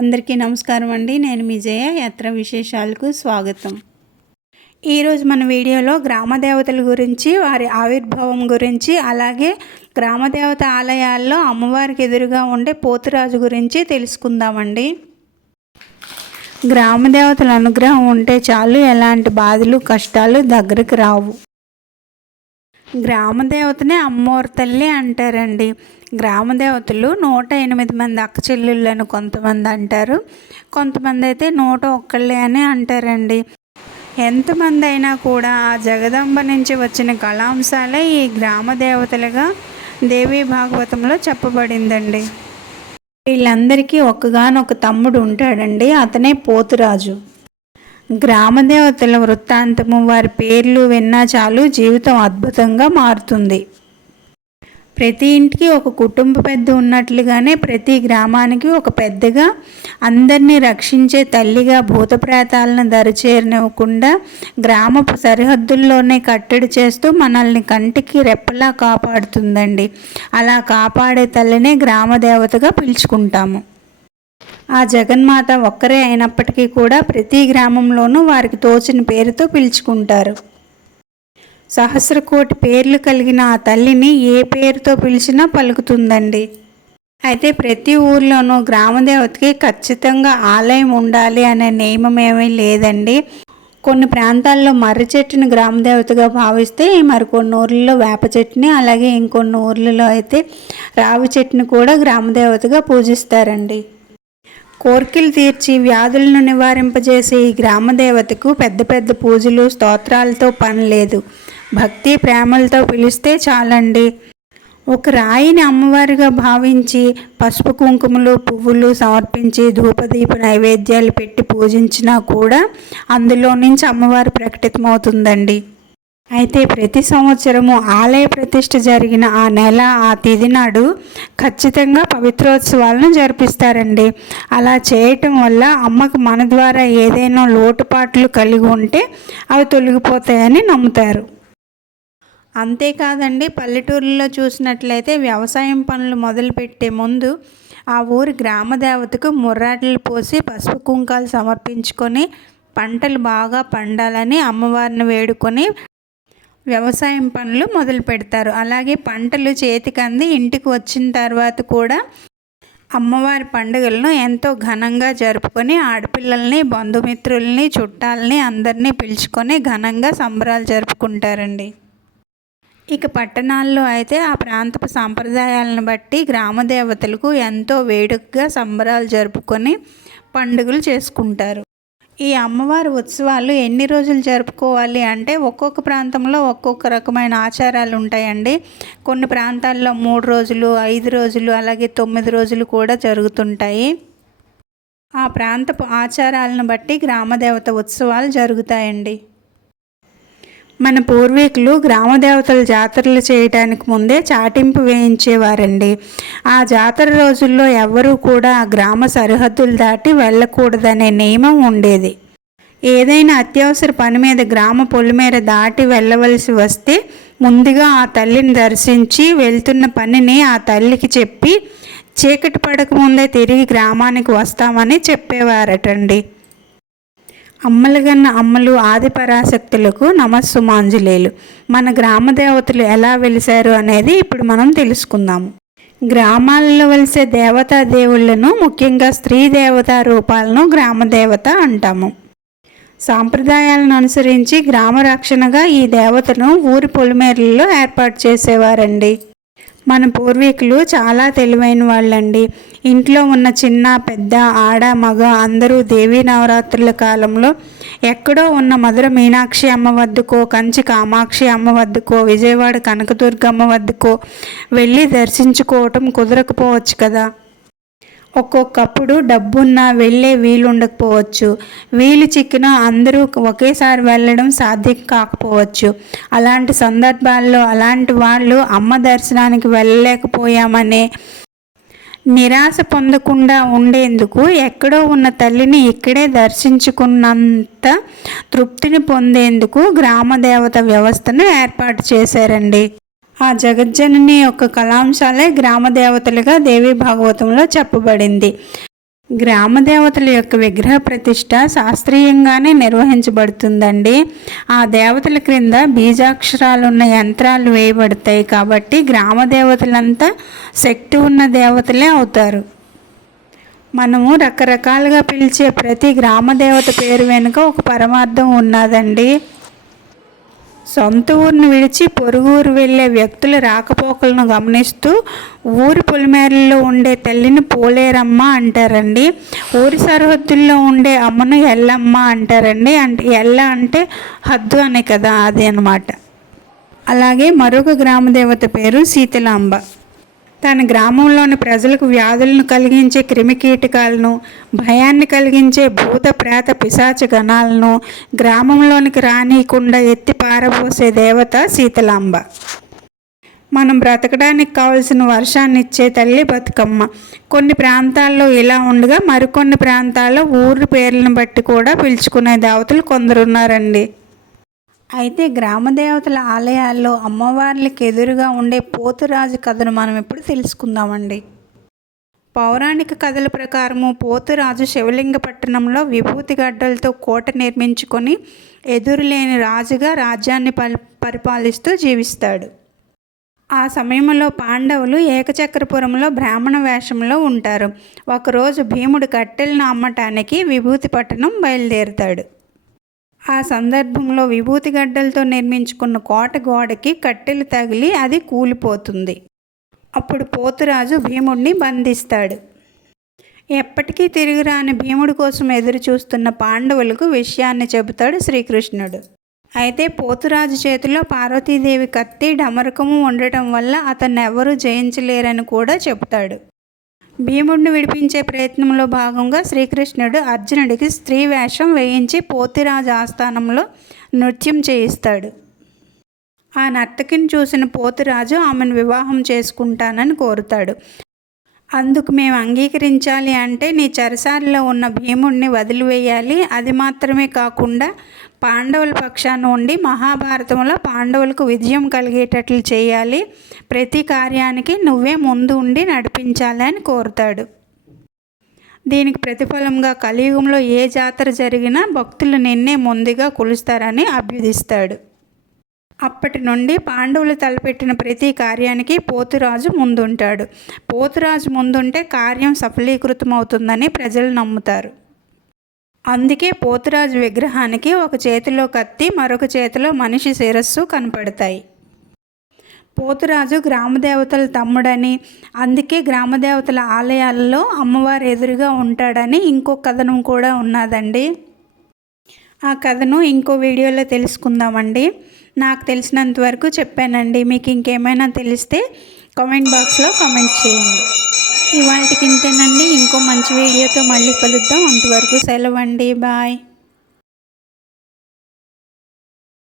అందరికీ నమస్కారం అండి. నేను మీ జయ. యాత్ర విశేషాలకు స్వాగతం. ఈరోజు మన వీడియోలో గ్రామ దేవతల గురించి, వారి ఆవిర్భావం గురించి, అలాగే గ్రామ దేవత ఆలయాల్లో అమ్మవారికి ఎదురుగా ఉండే పోతురాజు గురించి తెలుసుకుందామండి. గ్రామ దేవతల అనుగ్రహం ఉంటే చాలు, ఎలాంటి బాధలు కష్టాలు దగ్గరికి రావు. గ్రామ దేవతనే అమ్మవారి తల్లి అంటారండి. గ్రామ దేవతలు 108 మంది అక్క చెల్లెళ్ళని కొంతమంది అంటారు, కొంతమంది అయితే 101 అని అంటారండి. ఎంతమంది అయినా కూడా ఆ జగదంబ నుంచి వచ్చిన కళాంశాలే ఈ గ్రామ దేవతలుగా దేవీ భాగవతంలో చెప్పబడిందండి. వీళ్ళందరికీ ఒక్కగానొక తమ్ముడు ఉంటాడండి, అతనే పోతురాజు. గ్రామదేవతల వృత్తాంతము, వారి పేర్లు విన్నా చాలు జీవితం అద్భుతంగా మారుతుంది. ప్రతి ఇంటికి ఒక కుటుంబ పెద్ద ఉన్నట్లుగానే ప్రతి గ్రామానికి ఒక పెద్దగా, అందరినీ రక్షించే తల్లిగా, భూతప్రేతాలను దరిచేరనివ్వకుండా గ్రామపు సరిహద్దుల్లోనే కట్టడి చేస్తూ మనల్ని కంటికి రెప్పలా కాపాడుతుందండి. అలా కాపాడే తల్లినే గ్రామదేవతగా పిలుచుకుంటాము. ఆ జగన్మాత ఒక్కరే అయినప్పటికీ కూడా ప్రతి గ్రామంలోనూ వారికి తోచిన పేరుతో పిలుచుకుంటారు. సహస్రకోటి పేర్లు కలిగిన ఆ తల్లిని ఏ పేరుతో పిలిచినా పలుకుతుందండి. అయితే ప్రతి ఊర్లోనూ గ్రామదేవతకి ఖచ్చితంగా ఆలయం ఉండాలి అనే నియమం ఏమీ లేదండి. కొన్ని ప్రాంతాల్లో మర్రి చెట్టుని గ్రామదేవతగా భావిస్తే, మరికొన్ని ఊర్లలో వేప చెట్టుని, అలాగే ఇంకొన్ని ఊర్లలో అయితే రావి చెట్టుని కూడా గ్రామదేవతగా పూజిస్తారండి. కోర్కెలు తీర్చి వ్యాధులను నివారింపజేసే ఈ గ్రామదేవతకు పెద్ద పెద్ద పూజలు స్తోత్రాలతో పని లేదు. భక్తి ప్రేమలతో పిలిస్తే చాలండి. ఒక రాయిని అమ్మవారిగా భావించి పసుపు కుంకుమలు పువ్వులు సమర్పించి ధూపదీప నైవేద్యాలు పెట్టి పూజించినా కూడా అందులో నుంచి అమ్మవారి ప్రకటితమవుతుందండి. అయితే ప్రతి సంవత్సరము ఆలయ ప్రతిష్ఠ జరిగిన ఆ నెల, ఆ తిథి నాడు ఖచ్చితంగా పవిత్రోత్సవాలను జరిపిస్తారండి. అలా చేయటం వల్ల అమ్మకు మన ద్వారా ఏదైనా లోటుపాట్లు కలిగి ఉంటే అవి తొలగిపోతాయని నమ్ముతారు. అంతేకాదండి, పల్లెటూరులో చూసినట్లయితే వ్యవసాయం పనులు మొదలుపెట్టే ముందు ఆ ఊరి గ్రామదేవతకు ముర్రాటలు పోసి పసుపు కుంకాలు సమర్పించుకొని పంటలు బాగా పండాలని అమ్మవారిని వేడుకొని వ్యవసాయం పనులు మొదలు పెడతారు. అలాగే పంటలు చేతికి అంది ఇంటికి వచ్చిన తర్వాత కూడా అమ్మవారి పండుగలను ఎంతో ఘనంగా జరుపుకొని ఆడపిల్లల్ని, బంధుమిత్రుల్ని, చుట్టాలని అందరినీ పిలుచుకొని ఘనంగా సంబరాలు జరుపుకుంటారండి. ఇక పట్టణాల్లో అయితే ఆ ప్రాంతపు సాంప్రదాయాలను బట్టి గ్రామదేవతలకు ఎంతో వేడుకగా సంబరాలు జరుపుకొని పండుగలు చేసుకుంటారు. ఈ అమ్మవారి ఉత్సవాలు ఎన్ని రోజులు జరుపుకోవాలి అంటే ఒక్కొక్క ప్రాంతంలో ఒక్కొక్క రకమైన ఆచారాలు ఉంటాయండి. కొన్ని ప్రాంతాల్లో 3 రోజులు, 5 రోజులు, అలాగే 9 రోజులు కూడా జరుగుతుంటాయి. ఆ ప్రాంతపు ఆచారాలను బట్టి గ్రామదేవత ఉత్సవాలు జరుగుతాయండి. మన పూర్వీకులు గ్రామదేవతల జాతరలు చేయడానికి ముందే చాటింపు వేయించేవారండి. ఆ జాతర రోజుల్లో ఎవ్వరూ కూడా ఆ గ్రామ సరిహద్దులు దాటి వెళ్ళకూడదనే నియమం ఉండేది. ఏదైనా అత్యవసర పని మీద గ్రామ పొలిమేర దాటి వెళ్ళవలసి వస్తే ముందుగా ఆ తల్లిని దర్శించి వెళ్తున్న పనిని ఆ తల్లికి చెప్పి చీకటి పడకముందే తిరిగి గ్రామానికి వస్తామని చెప్పేవారటండి. అమ్మలుగన్న అమ్మలు ఆది పరాశక్తులకు నమస్సుమాంజలేలు. మన గ్రామ దేవతలు ఎలా వెలిశారు అనేది ఇప్పుడు మనం తెలుసుకుందాము. గ్రామాలలో వెలిసే దేవతా దేవుళ్లను, ముఖ్యంగా స్త్రీ దేవతా రూపాలను గ్రామదేవత అంటాము. సాంప్రదాయాలను అనుసరించి గ్రామ రక్షణగా ఈ దేవతను ఊరి పొలిమేరలలో ఏర్పాటు చేసేవారండి. మన పూర్వీకులు చాలా తెలివైన వాళ్ళండి. ఇంట్లో ఉన్న చిన్న పెద్ద, ఆడ మగ అందరూ దేవీ నవరాత్రుల కాలంలో ఎక్కడో ఉన్న మధుర మీనాక్షి అమ్మ వద్దకో, కంచి కామాక్షి అమ్మ వద్దకో, విజయవాడ కనకదుర్గమ్మ వద్దకో వెళ్ళి దర్శించుకోవటం కుదరకపోవచ్చు కదా. ఒక్కొక్కప్పుడు డబ్బున్నా వెళ్ళే వీలుండకపోవచ్చు. వీలు చిక్కిన అందరూ ఒకేసారి వెళ్ళడం సాధ్యం కాకపోవచ్చు. అలాంటి సందర్భాల్లో అలాంటి వాళ్ళు అమ్మ దర్శనానికి వెళ్ళలేకపోయామనే నిరాశ పొందకుండా ఉండేందుకు ఎక్కడో ఉన్న తల్లిని ఇక్కడే దర్శించుకున్నంత తృప్తిని పొందేందుకు గ్రామదేవత వ్యవస్థను ఏర్పాటు చేశారండి. ఆ జగజ్జనని యొక్క కళాంశాలే గ్రామదేవతలుగా దేవీ భాగవతంలో చెప్పబడింది. గ్రామ దేవతల యొక్క విగ్రహ ప్రతిష్ట శాస్త్రీయంగానే నిర్వహించబడుతుందండి. ఆ దేవతల క్రింద బీజాక్షరాలున్న యంత్రాలు వేయబడతాయి కాబట్టి గ్రామ దేవతలంతా శక్తి ఉన్న దేవతలే అవుతారు. మనము రకరకాలుగా పిలిచే ప్రతి గ్రామ దేవత పేరు వెనుక ఒక పరమార్థం ఉన్నదండి. సొంత ఊరిని విడిచి పొరుగురు వెళ్ళే వ్యక్తుల రాకపోకలను గమనిస్తూ ఊరి పొలిమేరల్లో ఉండే తల్లిని పోలేరమ్మ అంటారండి. ఊరి సరిహద్దుల్లో ఉండే అమ్మను ఎల్లమ్మ అంటారండి. అంటే ఎల్ల అంటే హద్దు అని కదా, అది అన్నమాట. అలాగే మరొక గ్రామదేవత పేరు శీతలాంబ. తన గ్రామంలోని ప్రజలకు వ్యాధులను కలిగించే క్రిమికీటకాలను, భయాన్ని కలిగించే భూత ప్రేత పిశాచ గణాలను గ్రామంలోనికి రానియకుండా ఎత్తి పారబోసే దేవత శీతలాంబ. మనం బ్రతకడానికి కావలసిన వర్షాన్ని ఇచ్చే తల్లి బతుకమ్మ. కొన్ని ప్రాంతాల్లో ఇలా ఉండగా మరికొన్ని ప్రాంతాల్లో ఊరి పేర్లను బట్టి కూడా పిలుచుకునే దేవతలు కొందరున్నారండి. అయితే గ్రామదేవతల ఆలయాల్లో అమ్మవార్లకి ఎదురుగా ఉండే పోతురాజు కథను మనం ఇప్పుడు తెలుసుకుందామండి. పౌరాణిక కథల ప్రకారము పోతురాజు శివలింగపట్టణంలో విభూతి గడ్డలతో కోట నిర్మించుకొని ఎదురులేని రాజుగా రాజ్యాన్ని పరిపాలిస్తూ జీవిస్తాడు. ఆ సమయంలో పాండవులు ఏకచక్రపురంలో బ్రాహ్మణ వేషంలో ఉంటారు. ఒకరోజు భీముడు కట్టెలను అమ్మటానికి విభూతి పట్టణం బయలుదేరుతాడు. ఆ సందర్భంలో విభూతి గడ్డలతో నిర్మించుకున్న కోట గోడకి కట్టెలు తగిలి అది కూలిపోతుంది. అప్పుడు పోతురాజు భీముడిని బంధిస్తాడు. ఎప్పటికీ తిరిగి రాని భీముడి కోసం ఎదురు చూస్తున్న పాండవులకు విషయాన్ని చెబుతాడు శ్రీకృష్ణుడు. అయితే పోతురాజు చేతిలో పార్వతీదేవి కత్తి డమరకము ఉండటం వల్ల అతన్ని ఎవరూ జయించలేరని కూడా చెబుతాడు. భీముడిని విడిపించే ప్రయత్నంలో భాగంగా శ్రీకృష్ణుడు అర్జునుడికి స్త్రీ వేషం వేయించి పోతిరాజు ఆస్థానంలో నృత్యం చేయిస్తాడు. ఆ నర్తకిని చూసిన పోతురాజు ఆమెను వివాహం చేసుకుంటానని కోరుతాడు. అందుకు మేము అంగీకరించాలి అంటే నీ చెరసాలలో ఉన్న భీముడిని వదిలివేయాలి. అది మాత్రమే కాకుండా పాండవుల పక్షాన ఉండి మహాభారతంలో పాండవులకు విజయం కలిగేటట్లు చేయాలి. ప్రతి కార్యానికి నువ్వే ముందు ఉండి నడిపించాలి అని కోరుతాడు. దీనికి ప్రతిఫలంగా కలియుగంలో ఏ జాతర జరిగినా భక్తులు నిన్నే ముందుగా కొలుస్తారని అభ్యర్థిస్తాడు. అప్పటి నుండి పాండవులు తలపెట్టిన ప్రతి కార్యానికి పోతురాజు ముందుంటాడు. పోతురాజు ముందుంటే కార్యం సఫలీకృతమవుతుందని ప్రజలు నమ్ముతారు. అందుకే పోతురాజు విగ్రహానికి ఒక చేతిలో కత్తి, మరొక చేతిలో మనిషి శిరస్సు కనపడతాయి. పోతురాజు గ్రామదేవతల తమ్ముడని, అందుకే గ్రామదేవతల ఆలయాలలో అమ్మవారు ఎదురుగా ఉంటాడని ఇంకో కథనం కూడా ఉన్నదండి. ఆ కథను ఇంకో వీడియోలో తెలుసుకుందామండి. నాకు తెలిసినంత వరకు చెప్పానండి. మీకు ఇంకేమైనా తెలిస్తే కామెంట్ బాక్స్లో కామెంట్ చేయండి. ఇవాళకి ఇంతేనండి. ఇంకో మంచి వీడియోతో మళ్ళీ కలుద్దాం. అంతవరకు సెలవండి. బాయ్.